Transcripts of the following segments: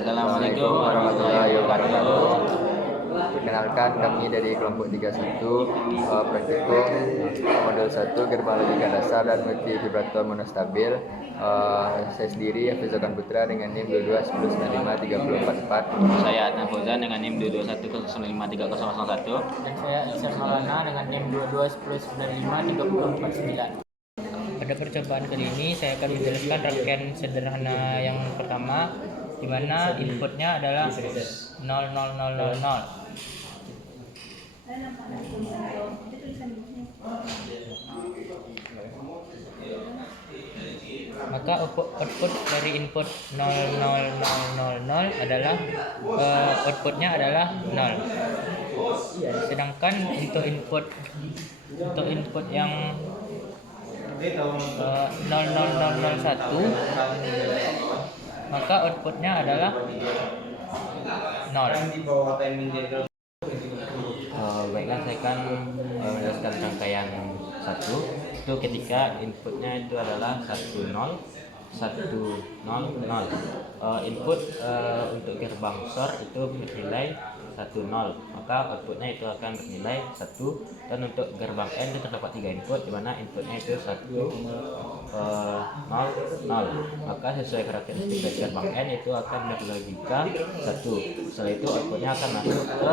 Assalamualaikum warahmatullahi wabarakatuh. Perkenalkan, kami dari kelompok 31 praktikum modul 1 gerbang logika dasar dan multi vibrator monostabil. Saya sendiri Hafizokan Putra dengan NIM 2210953044. Saya Adnan Fauzan dengan NIM 2210953001. Dan saya Isyar Maulana dengan NIM 2210953049. Pada percobaan kali ini saya akan menjelaskan rangkaian sederhana yang pertama, di mana inputnya adalah 00000. Maka output dari input 00000 adalah outputnya adalah 0. Sedangkan untuk input yang 00001, maka outputnya adalah 0. Baiklah, saya akan menjelaskan rangkaian satu. Itu ketika inputnya itu adalah 10 100. Input untuk gerbang SOR itu bernilai 10, maka outputnya itu akan bernilai 1. Dan untuk gerbang N itu terdapat 3 input, di mana inputnya itu 1 0 0. Maka sesuai karakteristik dari gerbang N itu akan berlogika 1. Setelah itu outputnya akan masuk ke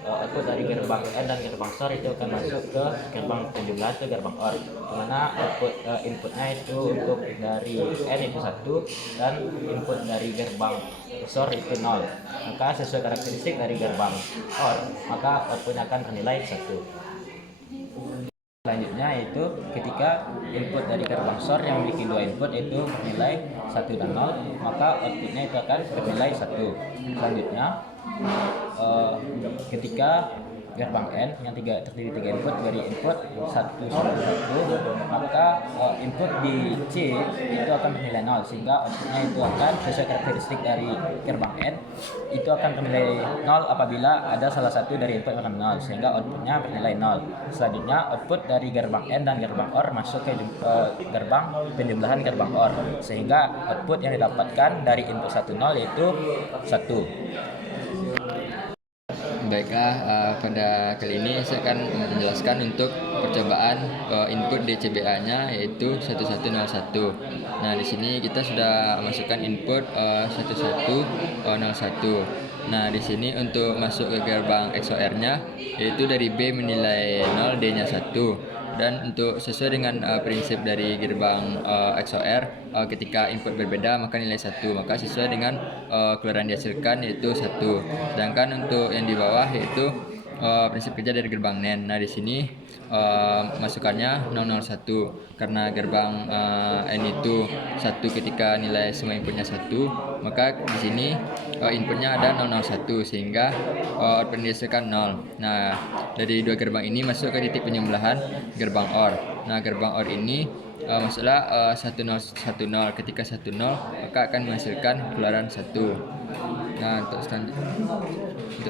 output dari gerbang N dan gerbang SOR itu akan masuk ke gerbang penjumlahan ke gerbang OR, di mana output inputnya itu untuk dari N itu 1 dan input dari gerbang SOR itu 0. Maka sesuai karakteristik dari gerbang OR, maka outputnya akan bernilai 1. Selanjutnya itu ketika input dari gerbang SOR yang memiliki 2 input itu bernilai 1 dan 0, maka outputnya itu akan bernilai 1. Selanjutnya ketika gerbang N yang terdiri 3 input dari input 1 1, maka input di C itu akan bernilai 0, sehingga outputnya itu akan sesuai karakteristik dari gerbang N itu akan bernilai 0 apabila ada salah satu dari input yang akan 0, sehingga outputnya bernilai 0. Selanjutnya output dari gerbang N dan gerbang OR masuk ke gerbang penjumlahan gerbang OR, sehingga output yang didapatkan dari input 10 yaitu 1. Baiklah, pada kali ini saya akan menjelaskan untuk percobaan input DCBA-nya yaitu 1101. Nah, di sini kita sudah masukkan input 1101. Nah, di sini untuk masuk ke gerbang XOR-nya yaitu dari B menilai 0, D-nya 1. Dan untuk sesuai dengan prinsip dari gerbang XOR, ketika input berbeda maka nilai 1, maka sesuai dengan keluaran dihasilkan yaitu 1. Sedangkan untuk yang di bawah yaitu prinsip kerja dari gerbang NAND. Nah, di sini masukannya 001 karena gerbang N itu 1 ketika nilai semua inputnya 1, maka di sini inputnya ada 001 sehingga output dihasilkan 0. Nah, dari dua gerbang ini masuk ke titik penjumlahan gerbang OR. Nah, gerbang OR ini maksudnya 1010. Ketika 10 maka akan menghasilkan keluaran 1. Nah, untuk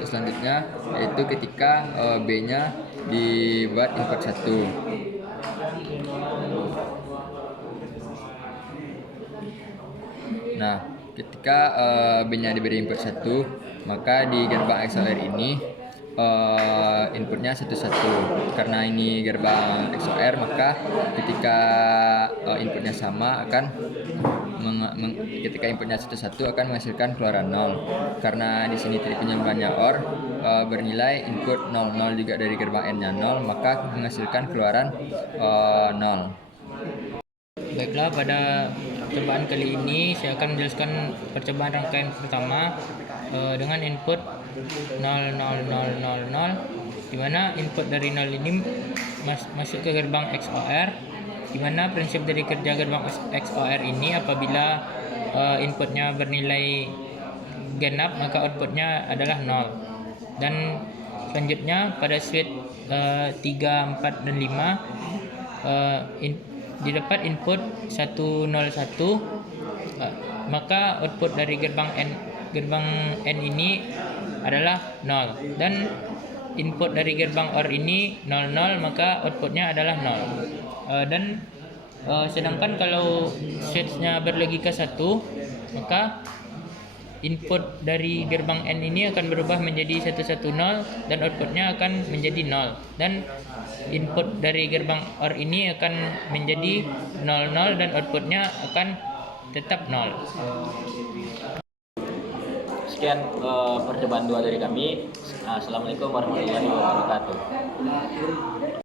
selanjutnya yaitu ketika B-nya dibuat input 1. Nah, ketika B-nya diberi input 1, maka di gerbang XOR ini inputnya 11. Karena ini gerbang XOR, maka ketika inputnya sama akan ketika inputnya 11 akan menghasilkan keluaran 0. Karena di sini titik penjumlahannya OR bernilai input 00 juga dari gerbang N-nya 0, maka menghasilkan keluaran 0. Baiklah, pada percobaan kali ini saya akan menjelaskan percobaan rangkaian pertama dengan input 00000, di mana input dari 0 ini masuk ke gerbang XOR, di mana prinsip dari kerja gerbang XOR ini apabila inputnya bernilai genap maka outputnya adalah 0. Dan selanjutnya pada switch 3, 4, dan 5 didapat input 101, maka output dari gerbang N ini adalah 0, dan input dari gerbang OR ini 00, maka outputnya adalah 0. Dan sedangkan kalau switch-nya berlogika 1, maka input dari gerbang N ini akan berubah menjadi 110 dan outputnya akan menjadi 0, dan input dari gerbang OR ini akan menjadi 00 dan outputnya akan tetap 0. Sekian percobaan 2 dari kami. Assalamualaikum warahmatullahi wabarakatuh.